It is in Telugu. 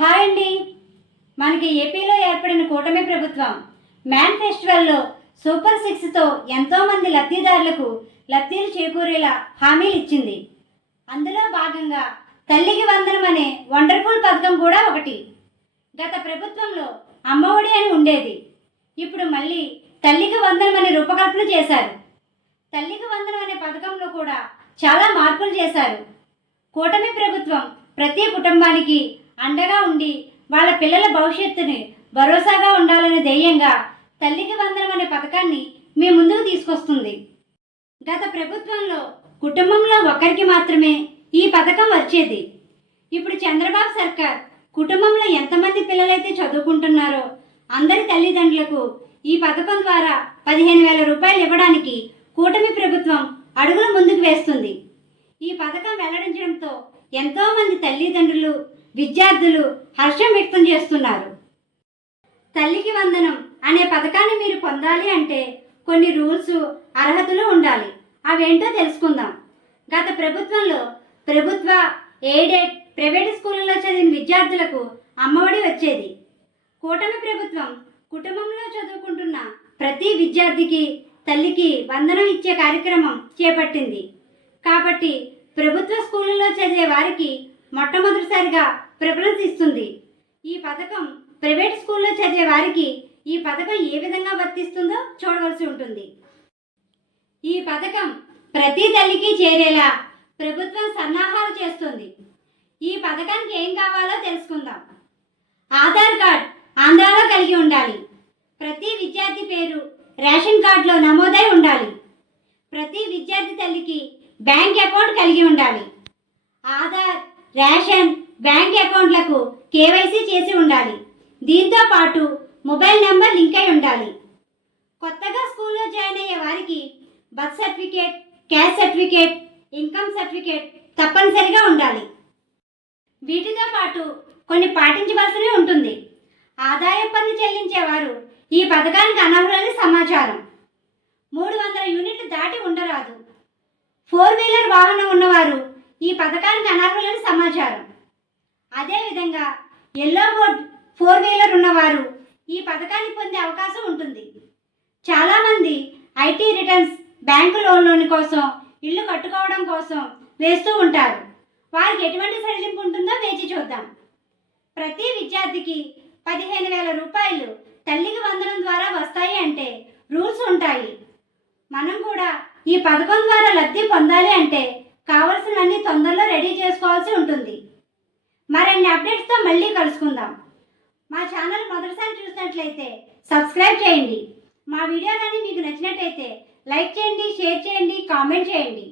హాయ్ అండి. మనకి ఏపీలో ఏర్పడిన కూటమి ప్రభుత్వం మ్యాన్ ఫెస్టివల్లో సూపర్ సిక్స్తో ఎంతోమంది లబ్ధిదారులకు లబ్ధిలు చేకూరేలా హామీలు ఇచ్చింది. అందులో భాగంగా తల్లికి వందనం అనే వండర్ఫుల్ పథకం కూడా ఒకటి. గత ప్రభుత్వంలో అమ్మఒడి అని ఉండేది. ఇప్పుడు మళ్ళీ తల్లికి వందనం అనే రూపకల్పన చేశారు. తల్లికి వందనం అనే పథకంలో కూడా చాలా మార్పులు చేశారు. కూటమి ప్రభుత్వం ప్రతి కుటుంబానికి అండగా ఉండి వాళ్ళ పిల్లల భవిష్యత్తుని భరోసాగా ఉండాలనే ధ్యేయంగా తల్లికి వందనం అనే పథకాన్ని మీ ముందుకు తీసుకొస్తుంది. గత ప్రభుత్వంలో కుటుంబంలో ఒకరికి మాత్రమే ఈ పథకం వచ్చేది. ఇప్పుడు చంద్రబాబు సర్కార్ కుటుంబంలో ఎంతమంది పిల్లలైతే చదువుకుంటున్నారో అందరి తల్లిదండ్రులకు ఈ పథకం ద్వారా 15,000 రూపాయలు ఇవ్వడానికి కూటమి ప్రభుత్వం అడుగులు ముందుకు వేస్తుంది. ఈ పథకం వెల్లడించడంతో ఎంతోమంది తల్లిదండ్రులు, విద్యార్థులు హర్షం వ్యక్తం చేస్తున్నారు. తల్లికి వందనం అనే పథకాన్ని మీరు పొందాలి అంటే కొన్ని రూల్స్, అర్హతలు ఉండాలి. అవేంటో తెలుసుకుందాం. గత ప్రభుత్వంలో ప్రభుత్వ, ఎయిడెడ్, ప్రైవేట్ స్కూళ్ళలో చదివిన విద్యార్థులకు అమ్మఒడి వచ్చేది. కూటమి ప్రభుత్వం కుటుంబంలో చదువుకుంటున్న ప్రతి విద్యార్థికి తల్లికి వందనం ఇచ్చే కార్యక్రమం చేపట్టింది. కాబట్టి ప్రభుత్వ స్కూళ్ళలో చదివే వారికి మొట్టమొదటిసారిగా ప్రిఫరెన్స్ ఇస్తుంది. ఈ పథకం ప్రైవేట్ స్కూల్లో చదివే వారికి ఈ పథకం ఏ విధంగా వర్తిస్తుందో చూడవలసి ఉంటుంది. ఈ పథకం ప్రతి తల్లికి చేరేలా ప్రభుత్వం సన్నాహాలు చేస్తుంది. ఈ పథకానికి ఏం కావాలో తెలుసుకుందాం. ఆధార్ కార్డ్ ఆంధ్రాలో కలిగి ఉండాలి. ప్రతి విద్యార్థి పేరు రేషన్ కార్డులో నమోదై ఉండాలి. ప్రతి విద్యార్థి తల్లికి బ్యాంక్ అకౌంట్ కలిగి ఉండాలి. ఆధార్, రేషన్, బ్యాంక్ అకౌంట్లకు కేవైసీ చేసి ఉండాలి. దీంతో పాటు మొబైల్ నెంబర్ లింక్ అయి ఉండాలి. కొత్తగా స్కూల్లో జాయిన్ అయ్యే వారికి birth certificate, caste certificate, income certificate తప్పనిసరిగా ఉండాలి. వీటితో పాటు కొన్ని పాటించవలసినవి ఉంటుంది. ఆదాయ పన్ను చెల్లించేవారు ఈ పథకానికి అనర్హులని సమాచారం. 300 యూనిట్లు దాటి ఉండరాదు. 4 వీలర్ వాహనం ఉన్నవారు ఈ పథకానికి అనర్హులని సమాచారం. అదేవిధంగా ఎల్లో బోర్డ్ 4 వీలర్ ఉన్నవారు ఈ పథకాన్ని పొందే అవకాశం ఉంటుంది. చాలామంది ఐటీ రిటర్న్స్, బ్యాంకు లోన్ల కోసం, ఇల్లు కట్టుకోవడం కోసం వేస్తూ ఉంటారు. వారికి ఎటువంటి సడలింపు ఉంటుందో వేచి చూద్దాం. ప్రతి విద్యార్థికి 15,000 రూపాయలు తల్లికి వందనం ద్వారా వస్తాయి అంటే రూల్స్ ఉంటాయి. మనం కూడా ఈ పథకం ద్వారా లబ్ధి పొందాలి అంటే కావలసినవన్నీ తొందరలో రెడీ చేసుకోవాల్సి ఉంటుంది. మరిన్ని అప్డేట్స్తో మళ్ళీ కలుసుకుందాం. మా ఛానల్ మొదటిసారి చూసినట్లయితే సబ్స్క్రైబ్ చేయండి. మా వీడియో కానీ మీకు నచ్చినట్లయితే లైక్ చేయండి, షేర్ చేయండి, కామెంట్ చేయండి.